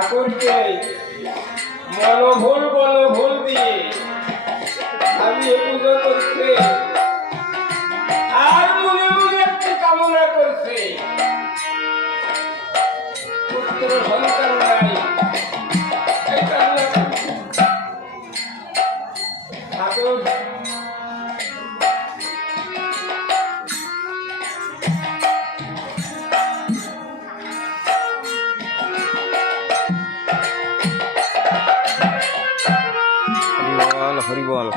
ঠাকুরকে মনোভুল দিয়ে আমি এই পুজো করছে আর মনে মনে একটি কামনা করছে পুত্র সন্তান নাই এই কামনা ঠাকুর হরিবল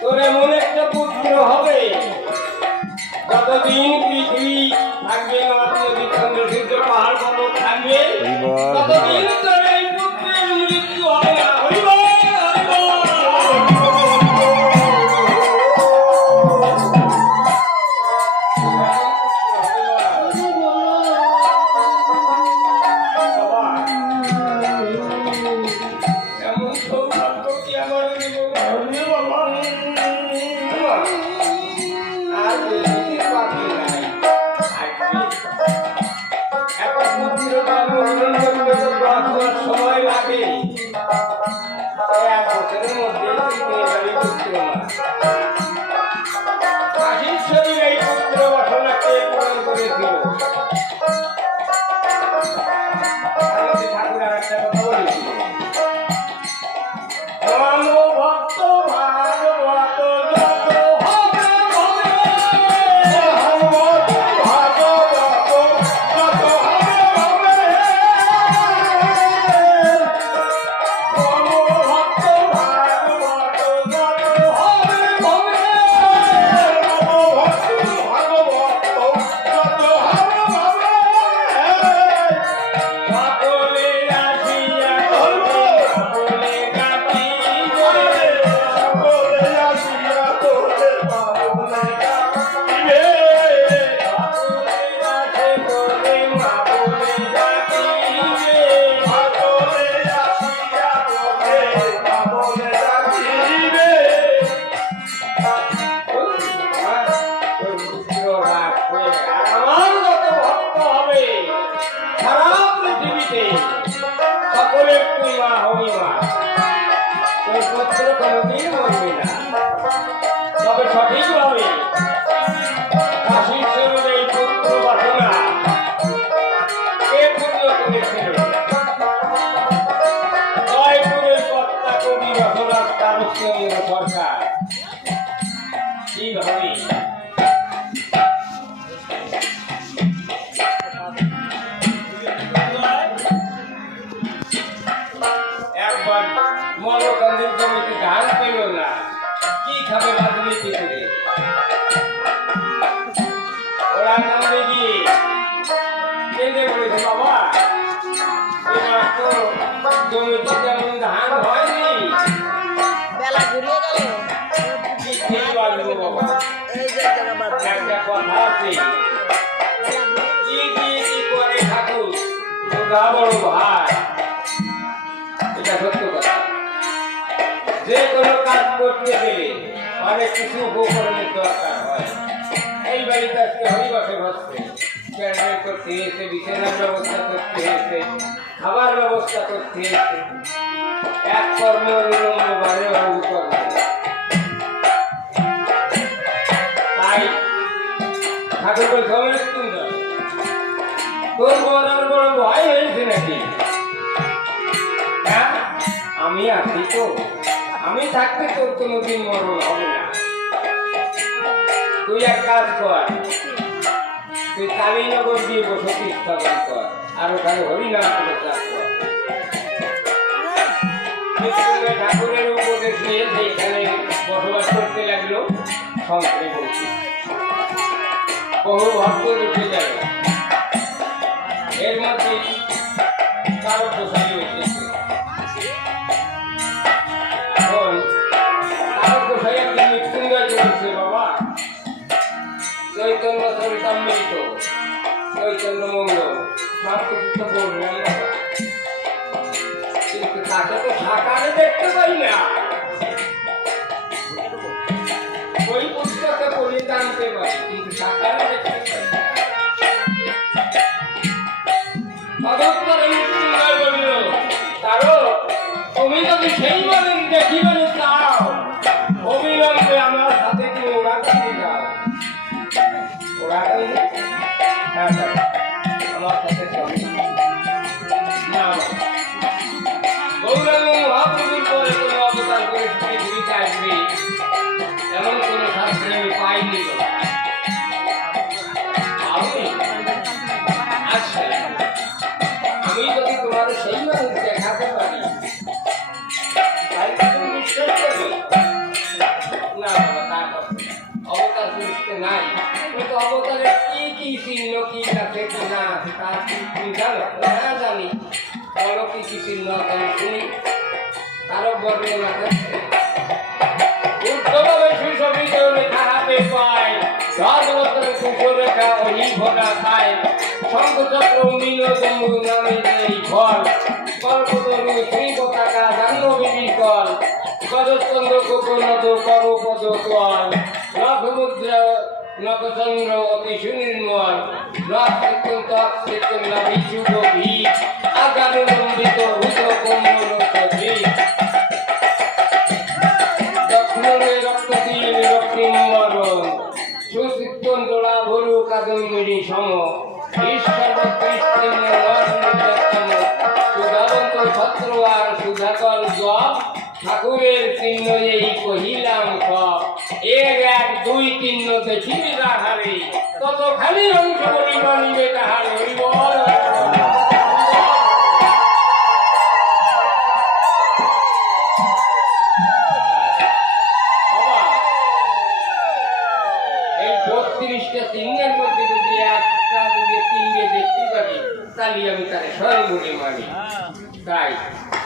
তোর এমন একটা পুত্র হবে যতদিন পৃথিবী থাকবে নদী চন্দ্রসূর্য পাহাড় পর্বত থাকবে ততদিন তোর এই পুত্রের মৃত্যু হবে না। কি হবে একবার মনোকান্দির জমিতে ধান পেল না কি খাবে রাজনীতি করে ওরা কান্দে গিয়ে কেঁদে বলেছে বাবা এবার তো জমিতে তেমন ধান হয়নি বেলা ঘুরিয়ে গেল কি খেয়ে বাঁচবো বাবা এই যে জায়গা বাদ একটা কথা আছে কি দিয়ে কি করে ঠাকুর তোরা বড় ভাই এটা সত্য কথা যে কোনো কাজ করতে গেলে অনেক কিছু উপকরণের দরকার হয় এই বাড়িতে আজকে হরিবাসে বসছে ক্যান্ডেল করতে এসে বিছানার ব্যবস্থা করতে এসে খাবার ব্যবস্থা করতে এসে এক কর্ম বিলম্ব বারে বাবু কর্ম তাই ঠাকুর সময় সুন্দর তোর বড় বড় ভয় হয়েছে নাকি হ্যাঁ আমি আছি তো আমি থাকতে তোর কোনোদিন মরণ হবে না তুই এক কাজ কর তুই কালীনগর দিয়ে বসতি স্থাপন কর আর ওখানে হরিনাম প্রচার কর ঠাকুরের উপদেশ নিয়ে সেইখানে বসবাস করতে লাগলো সংসারে বলছি বহু ভক্ত ঢুকে যাবে এর মধ্যে কারো দোষালি হয়েছে এখন কারো দোষালি একদিন মৃত্যুঞ্জয় চলেছে বাবা চৈতন্য চরিতামৃত চৈতন্য মঙ্গল সব কিছু তো বললেন বাবা কিন্তু তাকে তো সাকারে দেখতে পাই না ওই পুস্তকে পড়ে জানতে পারি কিন্তু সাকারে দেখতে পাই না অদত্তরে মৃত্যুঞ্জয় বলিল তারও তুমি যদি সেই বলেন দেখিবেন চাও অবিলম্বে আমার সাথে তুমি ওড়াকান্দি যাও ওড়াকান্দি হ্যাঁ আমার সাথে চলো না গৌরাঙ্গ মহাপ্রভুর পরে কোনো অবতার করে পৃথিবীতে আসবে এমন কোনো শাস্ত্রে আমি পাইনি আচ্ছা আমি যদি তোমার সেই মানুষ দেখাতে পারি তাহলে তুমি বিশ্বাস করবে না বাবা তা অবতার পুরুষকে নাই কিন্তু অবতারের কি কি চিহ্ন কি আছে কি না আছে তা তুমি জানো হ্যাঁ জানি বলো কি কি চিহ্ন আমি শুনি কারো বর্ণনা না থাকছে উদ্ধভাবে সুশোভিত লেখা হাতে পায় রাজবস্ত্রের কুশরেখা ওই ভোলা খায় শঙ্খচক্র মিল জম্বু নামে এই ফল কল্পতরু শ্রী পতাকা জাহ্নবী কল গজচন্দ্র কোকনদ করপদ কল নখমুদ্রা নখচন্দ্র অতি সুনির্মল নক্ষত্রলাভী যুগ ভীত আগানুলম্বিত হুত কোমল সদৃ দক্ষিণে রক্ততিল রক্তিমরণ সুচিত্তন্দোলা ভরু কাদম্বিনী সম ঈশ্বর কৃষ্ণ সুধাবন্ত ছত্র আর সুধাকর জপ ঠাকুরের চিহ্ন এই কহিলাম সব এর এক দুই চিহ্ন দেখিবে তাহারে ততখানি অংশ বলি মানিবে তাহার হরিবল এই ৩২টা চিহ্নের মধ্যে যদি একটা যদি তিনটে দেখতে পারি তাহলে আমি তারে স্বয়ং বলে মানি তাই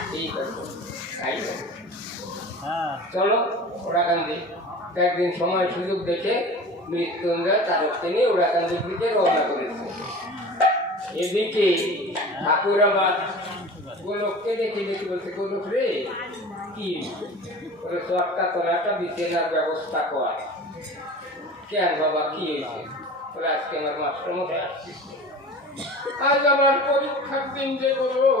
ঠিক আছে তাই চলো ওরাকান্দি একদিন সময় সুযোগ দেখে মৃত্যুঞ্জয় তারক টেনে ওরাকান্দির দিকে রওনা করেছে এদিকে ঠাকুর আবার গোলককে দেখে দেখে বলছে গোলক রে কি ওরে সরকার তোরা একটা বিছানার ব্যবস্থা কর কেন বাবা কি হয়েছে ওরা আজকে আমার মাস্টার মধ্যে আসছে আজ আমার পরীক্ষার দিন যে বলো